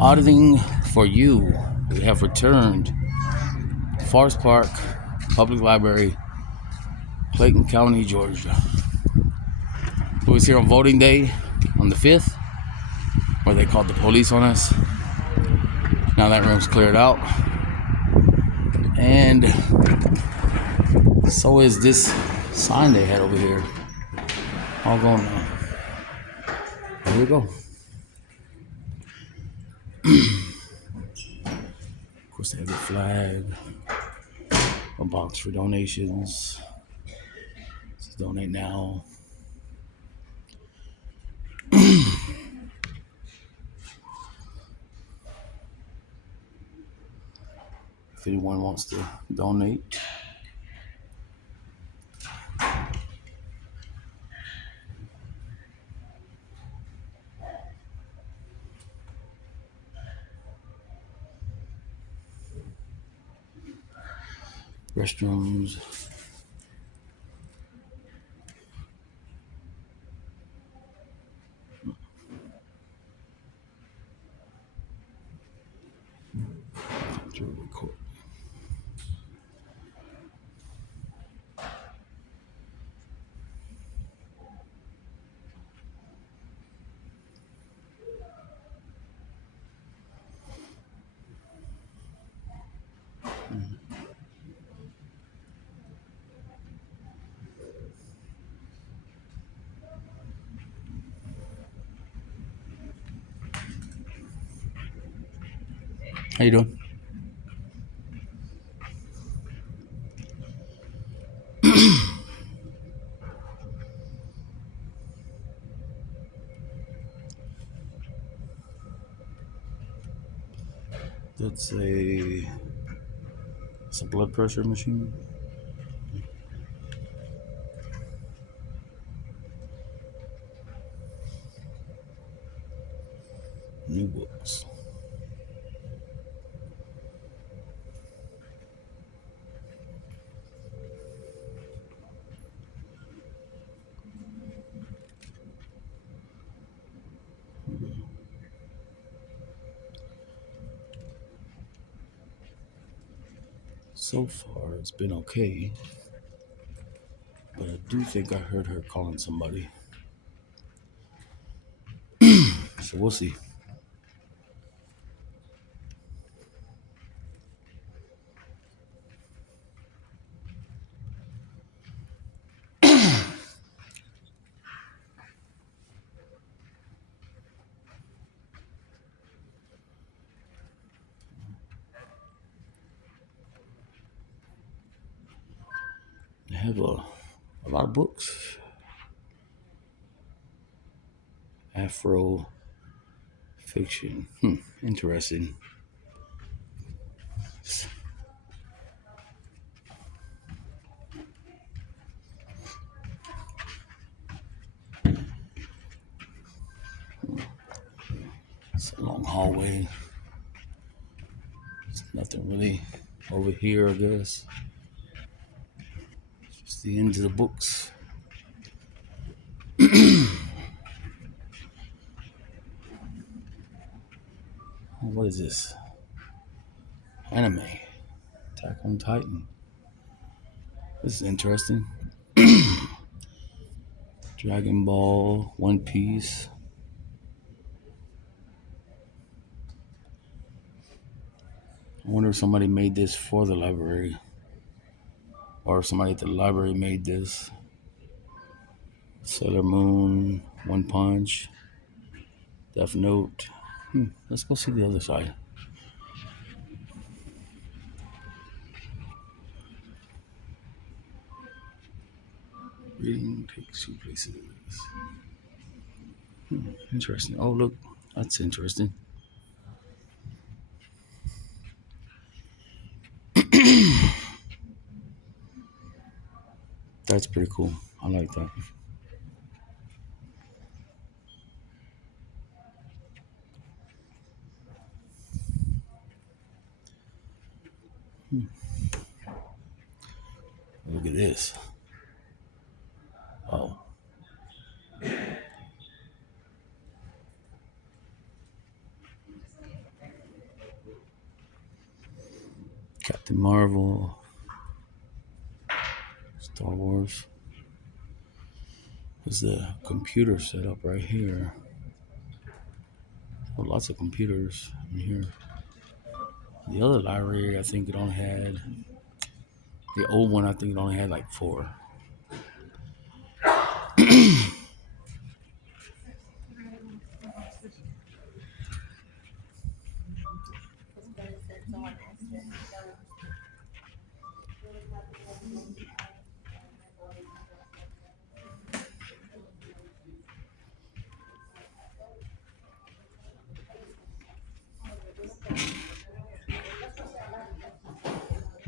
Auditing for you. We have returned. Forest Park Public Library, Clayton County, Georgia. We was here on voting day on the 5th, where they called the police on us. Now that room's cleared out. And so is this sign they had over here. All gone now. Here we go. Of course, they have the flag, a box for donations. Just donate now. If anyone wants to donate. Restrooms. Record. How you doing? It's a blood pressure machine. New books. So far, it's been okay, but I do think I heard her calling somebody. So we'll see. They have a lot of books. Afro fiction. Interesting. It's a long hallway. There's nothing really over here, I guess. Just the ends of the books. What is this? Anime. Attack on Titan. This is interesting. Dragon Ball, One Piece. I wonder if somebody made this for the library. Or if somebody at the library made this. Sailor Moon, One Punch, Death Note. Let's go see the other side. Reading takes you places. Interesting. Oh, look. That's interesting. That's pretty cool. I like that. Look at this. Oh. The Marvel, Star Wars. There's the computer setup right here. Oh, lots of computers in here. The other library, I think it only had, the old one, I think it only had like 4.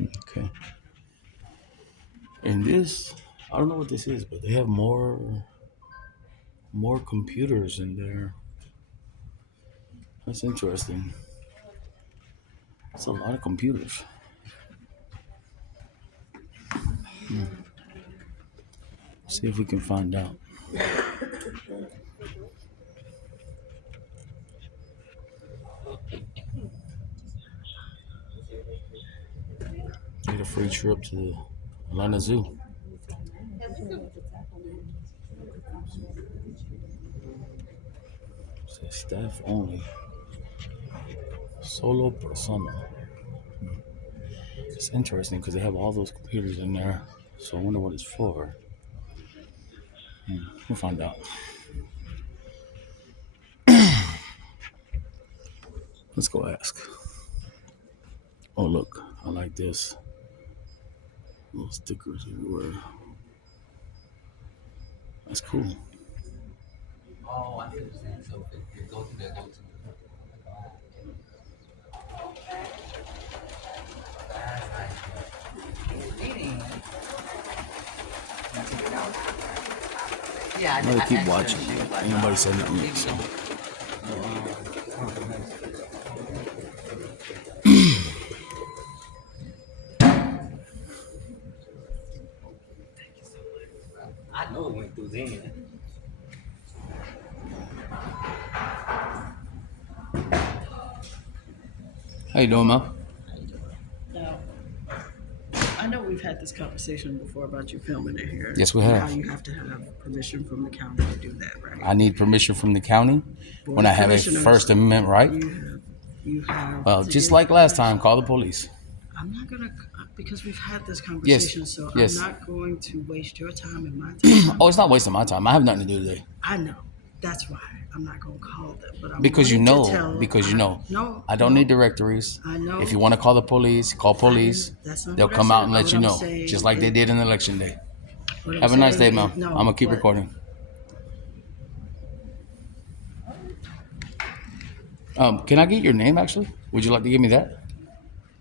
Okay. And this, I don't know what this is, but they have more computers in there. That's interesting. It's a lot of computers. See if we can find out. Get a free trip to the Atlanta Zoo. Says staff only. Solo persona. It's interesting because they have all those computers in there. So I wonder what it's for. We'll find out. Let's go ask. Oh, look. I like this. Little stickers everywhere. That's cool. Oh, I understand. So if you go to the go to. That's nice. Eating. Yeah, I'm gonna keep asked her, watching. she was like, Ain't nobody said nothing yet. eating. So. I know it went through then. How you doing, Mel? Now, I know we've had this conversation before about you filming it here. Yes, we and have. How you have to have permission from the county to do that, right? I need permission from the county Board when of I have a Commissioners, First Amendment right. You have. Well, to just give like last time, permission. call the police. I'm not gonna because we've had this Yes, conversation, so yes. I'm not going to waste your time and my time. Oh, it's not wasting my time. I have nothing to do today. I know. That's why I'm not gonna call them. But I'm Because you wanting to know, tell. because you know. No, I don't no, need directories. I know. If you want to call the police, call police. That's not They'll what I come out said. and let What you I'm know, saying just like they is- did in election day. what I'm Have a nice day, saying Mel. is- no, I'm gonna keep what- recording. Can I get your name actually? Would you like to give me that?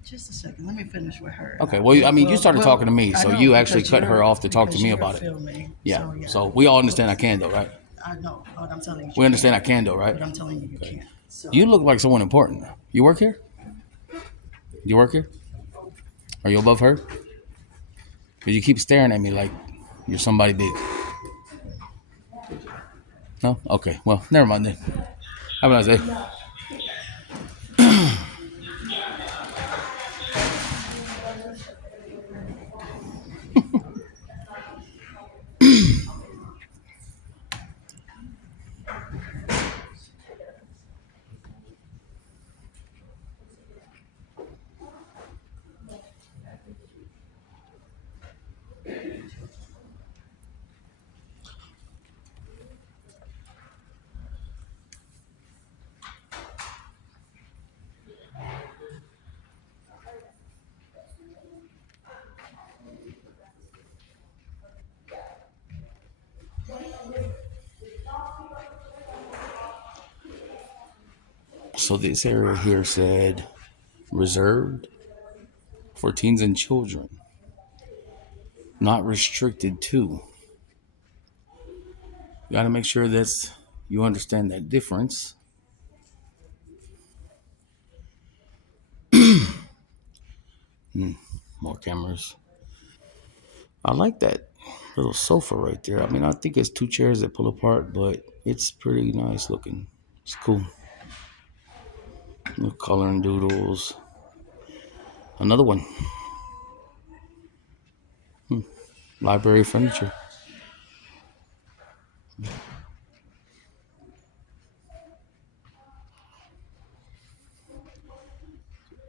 Just a second. Let me finish with her. Okay. Well, I mean, you started talking to me, I so know, you actually because cut her you're- off to talk to because me you're about it. filming, Yeah. So, So we all understand I can though, right? I know. What I'm telling you. We understand I can though, right? But I'm telling you, you can't. So, You look like someone important. You work here? You work here? Are you above her? Because you keep staring at me like you're somebody big. No? Okay. Well, never mind then. Have a nice day. So this area here said reserved for teens and children, not restricted to. You got to make sure that's you understand that difference. More cameras. I like that little sofa right there. I mean, I think it's 2 chairs that pull apart, but it's pretty nice looking. It's cool. Little coloring doodles. Another one. Library furniture.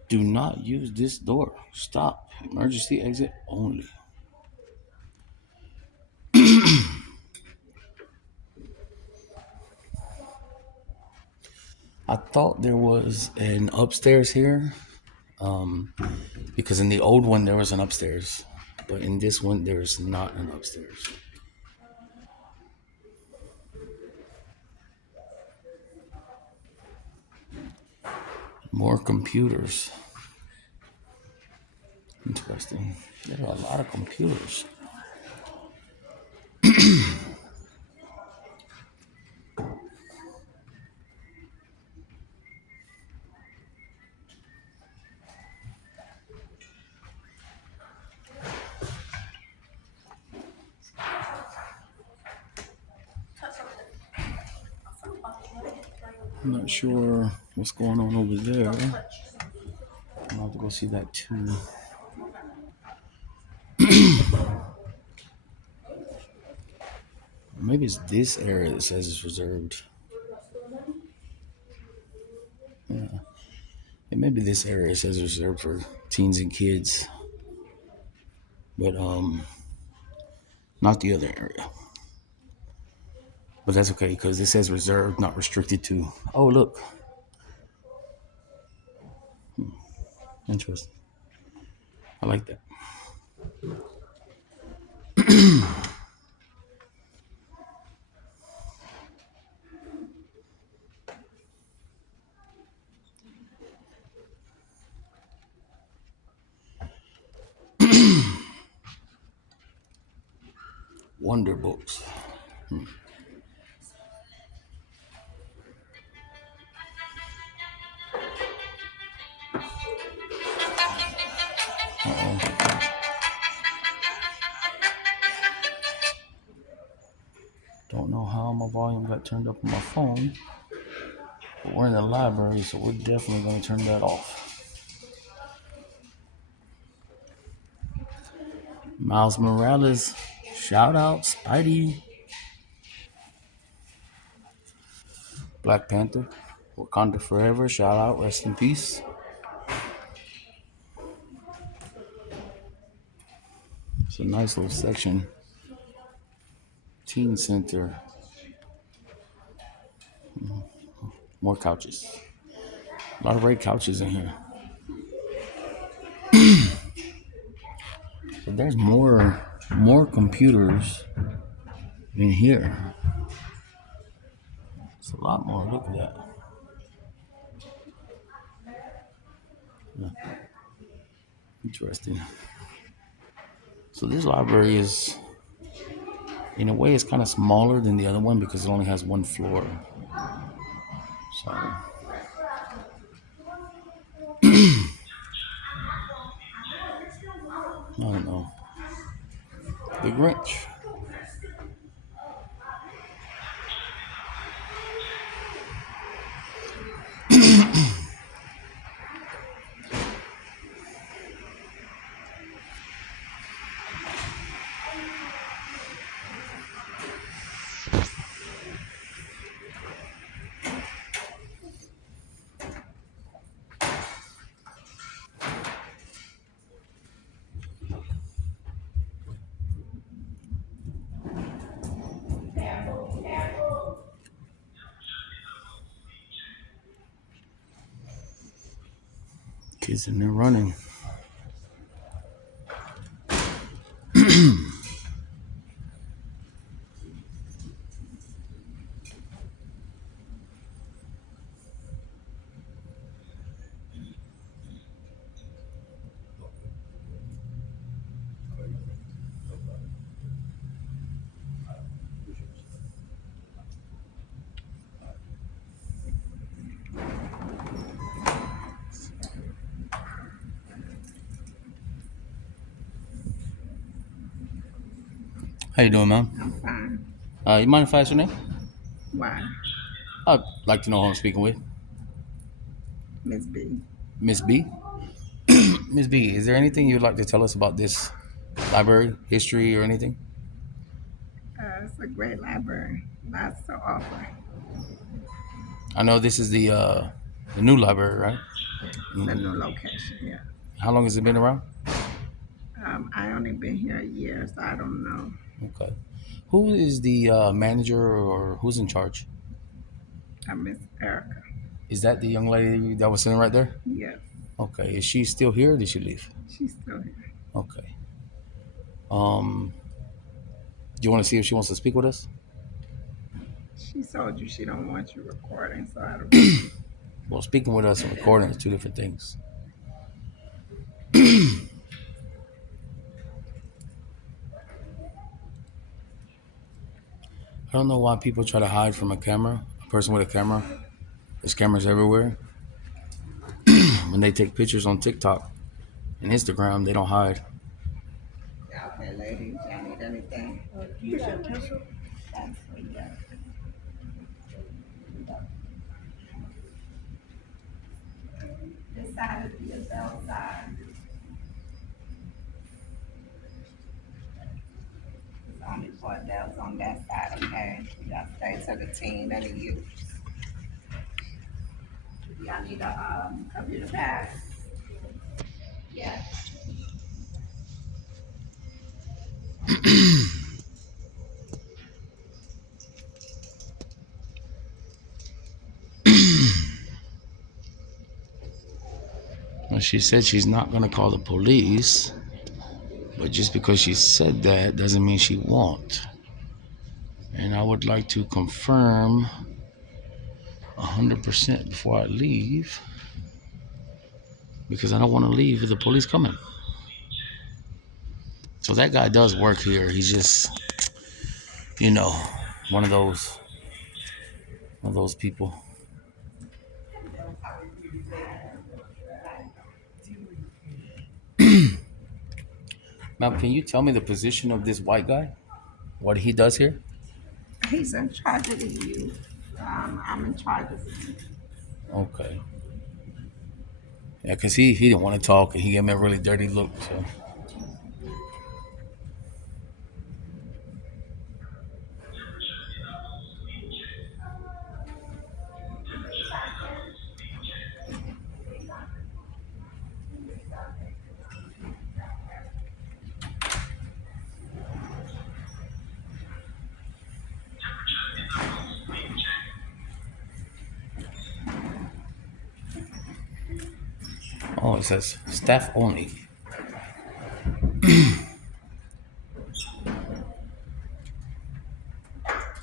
Do not use this door. Stop. Emergency exit only. I thought there was an upstairs here, because in the old one there was an upstairs, but in this one there's not an upstairs. More computers. Interesting. There are a lot of computers. I'm not sure what's going on over there. I'll have to go see that too. Maybe it's this area that says it's reserved. Yeah. And maybe this area says it's reserved for teens and kids. But not the other area. But that's okay because it says reserved, not restricted to. Oh, look. Interesting. I like that. Wonder books. Don't know how my volume got turned up on my phone. But we're in the library, so we're definitely going to turn that off. Miles Morales. Shout out, Spidey. Black Panther. Wakanda Forever. Shout out, rest in peace. It's a nice little section. Teen Center. More couches. A lot of red couches in here. But there's more computers in here. It's a lot more. Look at that. Yeah. Interesting. So this library is, in a way, it's kind of smaller than the other one because it only has one floor. So I don't know. The Grinch. Kids in there running. How you doing, ma'am? I'm fine. You mind if I ask your name? Why? I'd like to know who I'm speaking with. Miss B. Miss B? Ms. B, is there anything you'd like to tell us about this library, history, or anything? It's a great library. Lots to offer. I know this is the new library, right? The new location, yeah. How long has it been around? I only been here a year, so I don't know. Okay. Who is the manager or who's in charge? I miss Erica. Is that the young lady that was sitting right there? Yes, Okay. Is she still here or did she leave? she's still here. Okay. Um, do you want to see if she wants to speak with us? She told you she don't want you recording, so I don't know. Well, speaking with us and recording is two different things. I don't know why people try to hide from a camera. A person with a camera. There's cameras everywhere. When they take pictures on TikTok and Instagram, they don't hide. Okay, ladies, y'all need anything? You got a pencil? That's for you. This side is the adult side. It's only for adults on that side, okay? Y'all stay to the teen and the youth. Y'all need a computer pass? Yeah. Well, she said she's not going to call the police, but just because she said that doesn't mean she won't. And I would like to confirm 100% before I leave because I don't want to leave with the police coming. So that guy does work here. He's just, you know, one of those people. Ma'am, can you tell me the position of this white guy? What he does here? He's in charge of the youth. I'm in charge of the youth. Okay. Yeah, because he didn't want to talk and he gave me a really dirty look. So. Oh, it says staff only.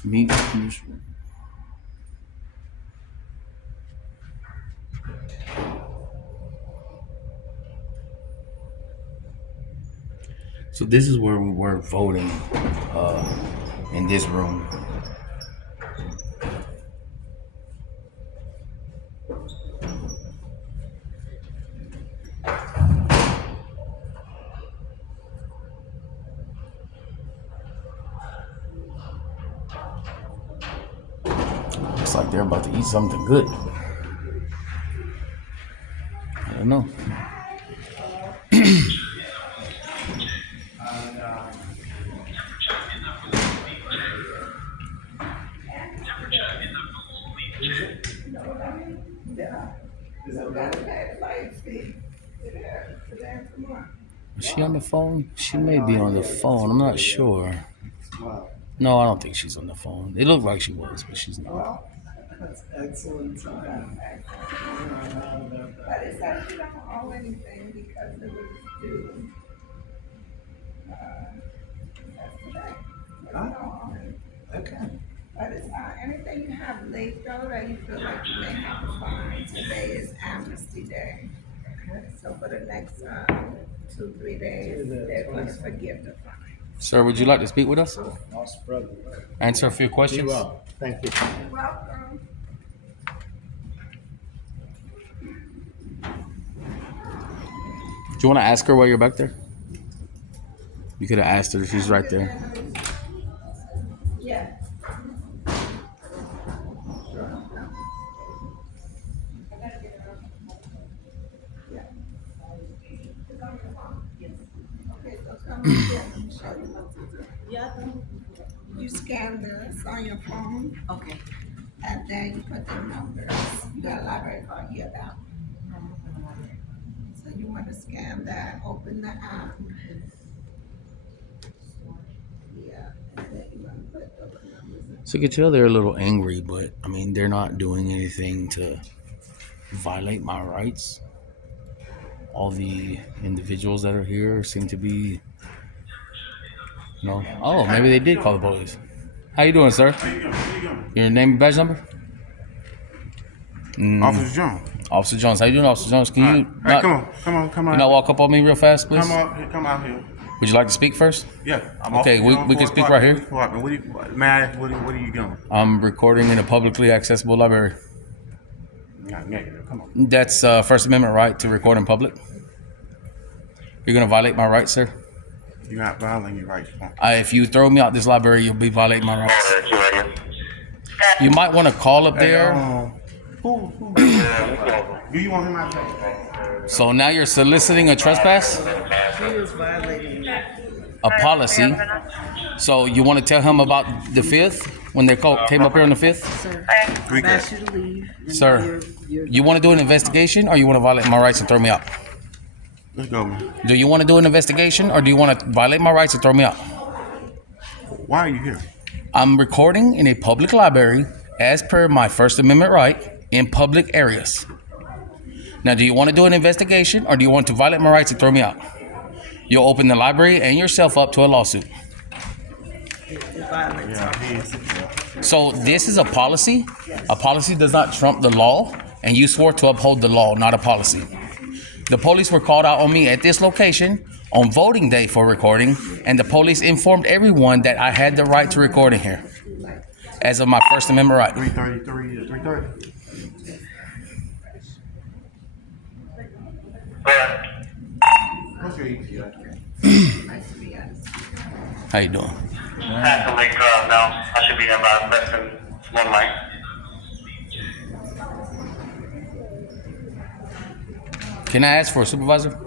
Meet. So this is where we were voting in this room. Looks like they're about to eat something good. I don't know. Is she on the phone? She may be on the phone. I'm not sure. No, I don't think she's on the phone. It looked like she was, but she's not. That's excellent time. But it says you don't owe anything because it was due. That's today. You don't owe anything. Okay. But it's anything you have late though that you feel like you may have to fine. Today is Amnesty Day. So for the next 2-3 days, they're going to forgive the fine. Sir, would you like to speak with us? Nice brother. Answer a few Be questions? well. Thank you. You're welcome. Do you want to ask her while you're back there? You could have asked her. She's right there. Yeah. scan this on your phone, Okay. and then you put the numbers. You got a library card here now. So you want to scan that, open the app. Yeah, and then you want to put those numbers in. So you can tell they're a little angry, but I mean, they're not doing anything to violate my rights. All the individuals that are here seem to be, oh, maybe they did call the police. How you doing, sir? Your name and badge number? Officer Jones. Officer Jones. How you doing, Officer Jones? Can you Hey, not, come on. you not walk up on me real fast, please? Come out here. Would you like to speak first? Yeah. I'm Okay, Officer Jones, we can Fourth speak right here. Department. May I ask, what are you doing? I'm recording in a publicly accessible library. Not negative. Come on. That's First Amendment right to record in public. You're gonna violate my rights, sir. You're not violating your rights. If you throw me out this library, you'll be violating my rights. You might want to call up there. Who? Do you want him out there? So now you're soliciting a trespass, He is violating a policy. So you want to tell him about the 5th when they came up here on the 5th? sir. We I've asked you to leave. And Sir, now you're you want to do an investigation or you want to violate my rights and throw me out? Let's go, man. Do you want to do an investigation or do you want to violate my rights and throw me out? Why are you here? I'm recording in a public library as per my First Amendment right in public areas. Now, do you want to do an investigation or do you want to violate my rights and throw me out? You'll open the library and yourself up to a lawsuit. it violates our policy. So this is a policy. A policy does not trump the law, and you swore to uphold the law, not a policy. The police were called out on me at this location on voting day for recording, and the police informed everyone that I had the right to record in here as of my First Amendment right. 333 to 330. What's your ETA? How you doing? At the lake drive now. I should be in about less than 1 mic. Can I ask for a supervisor?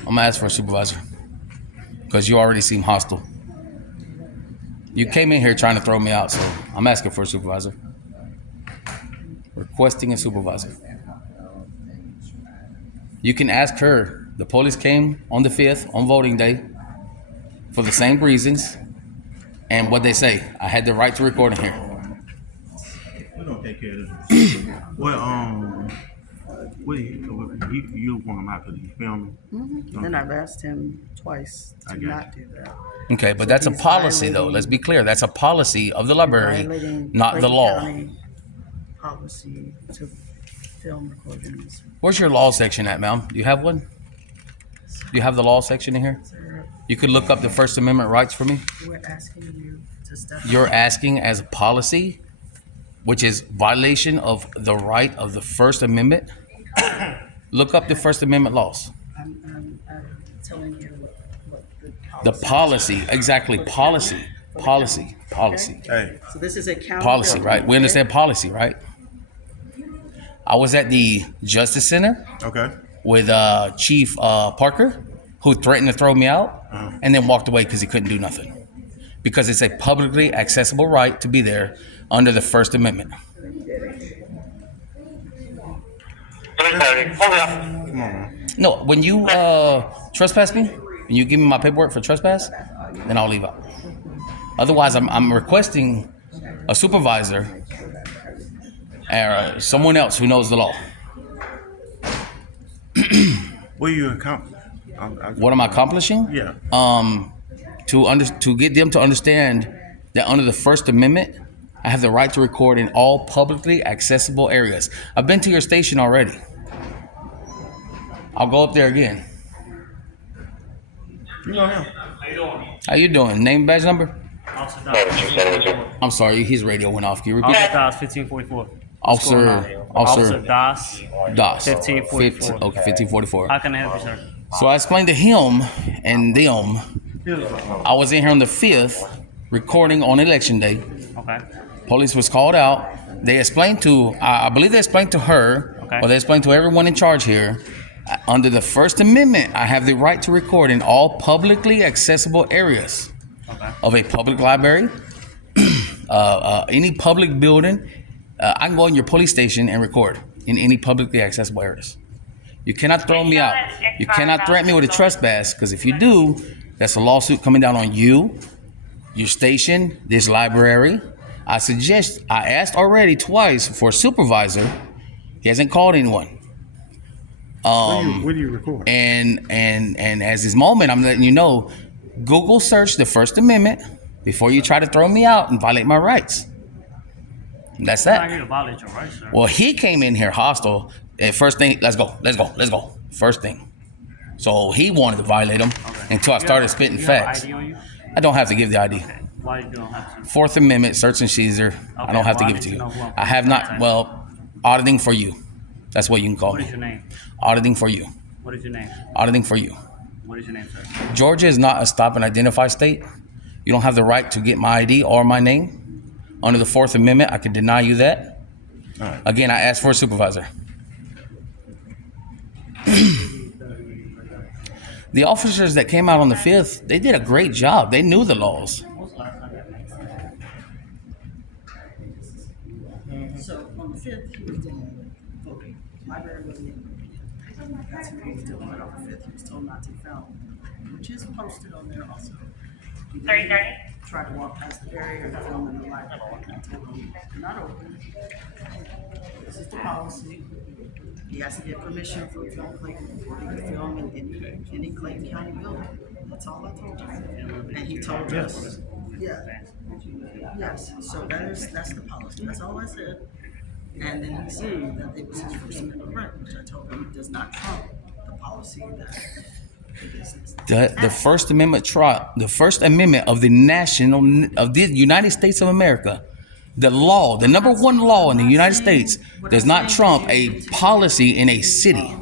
I'm gonna ask for a supervisor because you already seem hostile. You came in here trying to throw me out, so I'm asking for a supervisor. Requesting a supervisor. You can ask her. The police came on the 5th on voting day for the same reasons, and what they say, I had the right to record in here. We're gonna take care of this. Well, what you want him out because he's filming? Then I've asked him twice I to got not do that. Okay, but So that's a he's policy, though. violating- Let's be clear. That's a policy of the library, Violating not the Clayton law. County policy to film recordings. Where's your law section at, ma'am? Do you have one? Do you have the law section in here? Sir, You could look up the First Amendment rights for me. we're asking you to step. You're asking as a policy, which is violation of the right of the First Amendment. Look up the First Amendment laws. I'm telling you what The policy, exactly, policy. Hey, So this is a county. Policy, building, right? We okay? understand policy, right? I was at the Justice Center okay. with Chief Parker, who threatened to throw me out and then walked away because he couldn't do nothing. Because it's a publicly accessible right to be there under the First Amendment. 330. Hold it up. Come on, man. No, when you trespass me, when you give me my paperwork for trespass, then I'll leave out. Otherwise, I'm requesting a supervisor or someone else who knows the law. What are you accomplishing? What am I accomplishing? Yeah. To get them to understand that under the First Amendment, I have the right to record in all publicly accessible areas. I've been to your station already. I'll go up there again. You know him. How you doing? Name, badge number? Officer Doss, 1544. I'm sorry, his radio went off. Can you repeat? Officer Doss, 1544. Officer Officer Doss, Doss. 1544. Okay, 1544. how can I help you, sir? So I explained to him and them, I was in here on the 5th recording on election day. Okay. Police was called out. They explained to, I believe they explained to her, Okay. or they explained to everyone in charge here, under the First Amendment, I have the right to record in all publicly accessible areas. Okay. of a public library, any public building. I can go in your police station and record in any publicly accessible areas. You cannot throw me out. You cannot threaten me with a trespass, because if you do, that's a lawsuit coming down on you, your station, this library. I asked already twice for a supervisor. He hasn't called anyone. Where do you record? And as this moment, I'm letting you know, Google search the First Amendment before you try to throw me out and violate my rights. That's I'm not here that. to violate your rights, sir. Well, he came in here hostile. And first thing, let's go. First thing. So he wanted to violate him until I started spitting You have facts. ID on you? I don't have to give the ID. Why you don't have to? Fourth Amendment, search and seizure. I don't have to well, give it I to need you. to know who I'm I have not. Well, auditing for you. That's what you can call What is me. your name? Auditing for you. What is your name? Auditing for you. What is your name, sir? Georgia is not a stop and identify state. You don't have the right to get my ID or my name. Under the Fourth Amendment, I can deny you that. All right. Again, I asked for a supervisor. The officers that came out on the 5th, they did a great job. They knew the laws. So on the 5th, he was dealing with voting. Library wasn't in. That's who he was dealing with on the 5th. He was told not to film, which is posted on there also. He didn't try to walk past the barrier and film in the library. I told him, "You're not open. This is the policy. He has to get permission from Film Clayton before he can film in any Clayton County building." That's all I told him. And he told us, yeah. Yes, so that's the policy. That's all I said. And then he said that it was his First Amendment right, which I told him does not trump the policy that the business. The First Amendment the First Amendment of the United States of America, the law, the number one law in the United States, does not trump a policy in a city.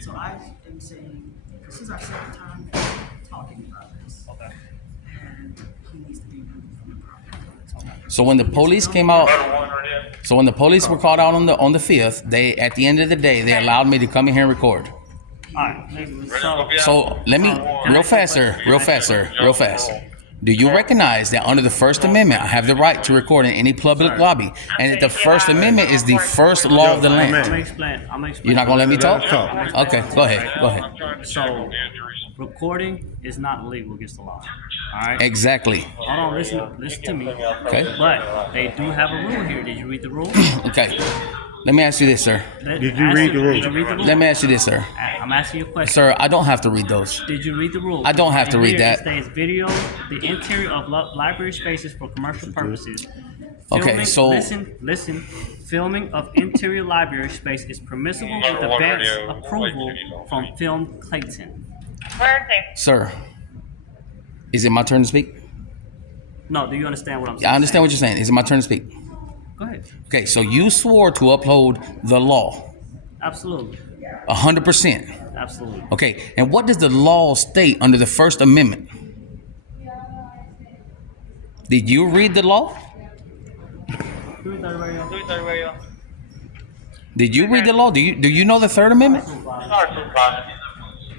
So I am saying, this is our second time talking about this. Okay. And he needs to be removed from the property. So when the police came out, so when the police were called out on the 5th, they, at the end of the day, they allowed me to come in here and record. All right. So let me, real fast, sir. Do you recognize that under the First Amendment, I have the right to record in any public lobby, and that the First Amendment is the first law of the I'm land? gonna explain. You're not gonna let me talk? Let us Okay, go ahead. So, recording is not illegal against the law. All right. Exactly. Hold on. Listen to me. Okay. But they do have a rule here. Did you read the rule? Okay. Let me ask you this, sir. Did you read the rule? Did you read the rule? Let me ask you this, sir. I'm asking you a question. Sir, I don't have to read those. Did you read the rule? I don't have to And read here that. It states video, the interior of library spaces for commercial purposes. Okay, so- Listen. Filming of interior library space is permissible with the advance approval from Film Clayton. Sir, is it my turn to speak? No, do you understand what I'm saying? I understand what you're saying. Is it my turn to speak? Go ahead. Okay, so you swore to uphold the law. Absolutely. 100%. Absolutely. Okay, and what does the law state under the First Amendment? Did you read the law? Did you read the law? Do you know the Third Amendment?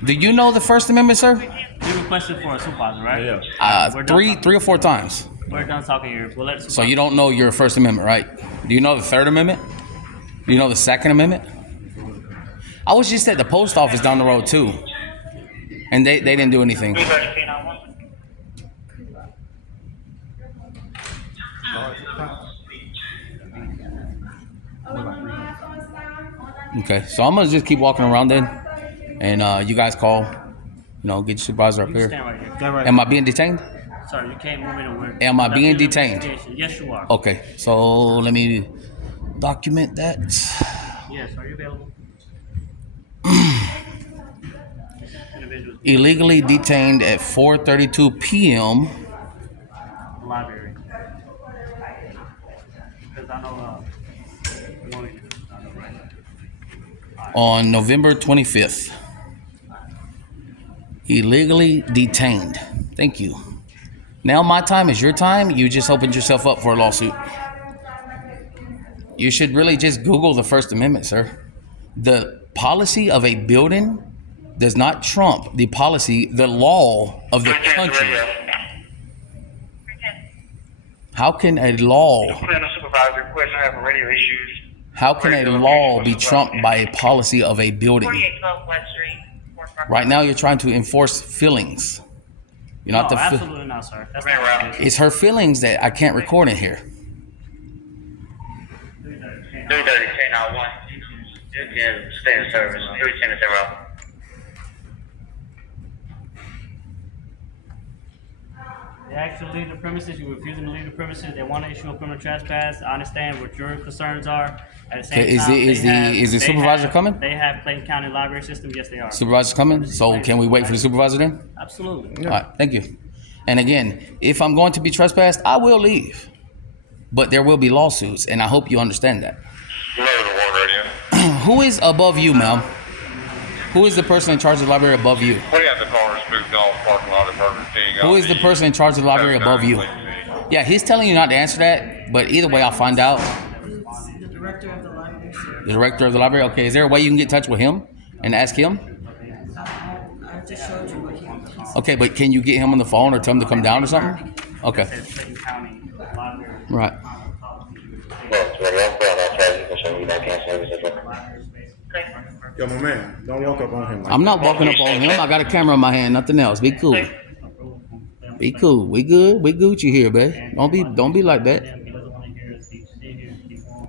Do you know the First Amendment, sir? You requested for a supervisor, right? Yeah. We're done Three talking. or four times. We're done talking here. We'll let the So you don't know your First Amendment, right? Do you know the Third Amendment? Do you know the Second Amendment? I was just at the post office down the road too, and they didn't do anything. Okay, so I'm gonna just keep walking around then, and you guys call, get your supervisor up You can here. stand right here. That right. Am I being detained? Sorry, you can't move anywhere. Am I being Conducting detained? investigation. Yes, you are. Okay, so let me document that. Yes, are you available? Individuals, Illegally detained at 4:32 p.m. library. Because I know, on November 25th. Illegally detained. Thank you. Now my time is your time. You just opened yourself up for a lawsuit. You should really just Google the First Amendment, sir. The policy of a building does not trump the policy, the law of the 310 country. radio. How can a law, Clear the supervisor request I have radio issues. how can a law be trumped by a policy of a building? 4812 West Street. Right now, you're trying to enforce feelings. You're not No, the. absolutely not, sir. That's not what it is. It's her feelings that I can't record in here. 330, 1091. You can stay in service. 310 0. They actually leave the premises. You're refusing to leave the premises. They want to issue a criminal trespass. I understand what your concerns are. At the same Okay, time, is the supervisor coming? They have Clayton County Library System. Yes, they are. Supervisor's coming. So can we wait for the supervisor then? Absolutely. All right, thank you. And again, if I'm going to be trespassed, I will leave. But there will be lawsuits, and I hope you understand that. Lower the water radio. Who is above you, ma'am? Who is the person in charge of the library above you? We have the cars moved off parking lot of Burger King. Who is the person in charge of the library above you? Yeah, he's telling you not to answer that, but either way, I'll find out. The director of the library, sir. The director of the library? Okay, is there a way you can get in touch with him and ask him? I just showed you what he Okay, but can you get him on the phone or tell him to come down or something? Okay, Says Clayton County Library. right. Yo, my man, don't walk up on him. Like I'm not walking up on him. I got a camera in my hand, nothing else. Be cool. Be cool. We good. We Gucci here, babe. Don't be like that. He doesn't want to hear us keep sitting here, keep on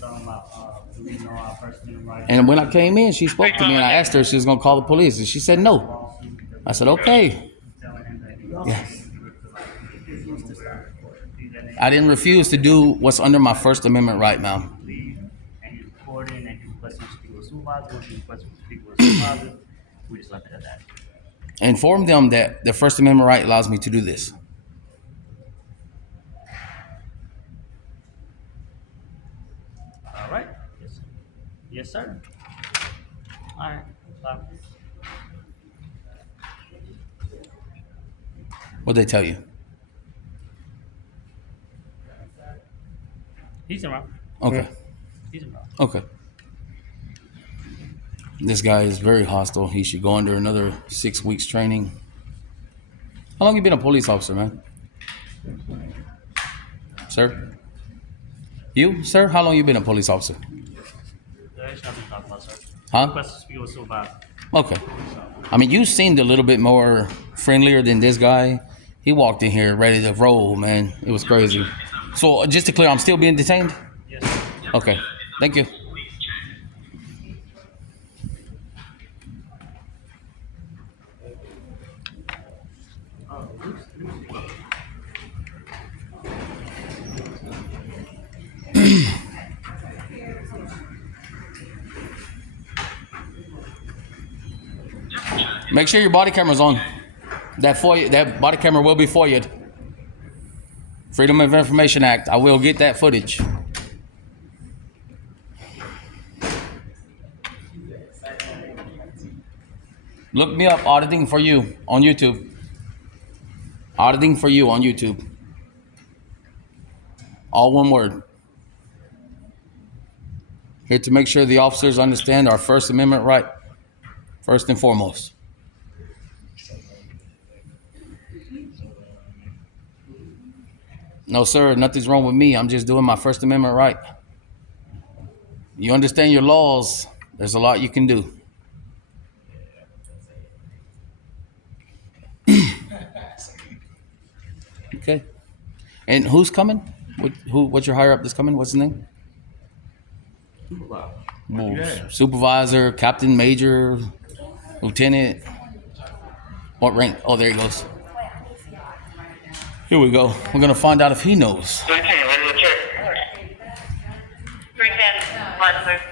talking about do we know our First Amendment rights. And when I came in, she spoke to me and I asked her if she was gonna call the police, and she said no. I said okay. Yeah. I didn't refuse to do what's under my First Amendment right, ma'am. And you're recording and you're requesting to speak with a supervisor, once you request to speak with a supervisor, we just left it at that. Inform them that the First Amendment right allows me to do this. All right. Yes, sir. Yes, sir. All right. Bye. What'd they tell you? He's around. Okay. He's around. Okay. This guy is very hostile. He should go under another 6 weeks training. How long you been a police officer, man? Sir? You, sir? How long you been a police officer? There's nothing to talk about, sir. Huh? Request to speak with a supervisor. Okay. I mean, you seemed a little bit more friendlier than this guy. He walked in here ready to roll, man. It was crazy. So, just to clear, I'm still being detained? Yes, sir. Okay. Thank you. Make sure your body camera's on. That body camera will be FOIA'd. Freedom of Information Act. I will get that footage. Look me up, Auditing for You on YouTube. Auditing for You on YouTube. All one word. Here to make sure the officers understand our First Amendment right, first and foremost. No, sir, nothing's wrong with me. I'm just doing my First Amendment right. You understand your laws, there's a lot you can do. Okay. And who's coming? What's your higher up that's coming? What's his name? Supervisor, captain, major, lieutenant. What rank? Oh, there he goes. Here we go. We're gonna find out if he knows. 13, ready to check. 310 West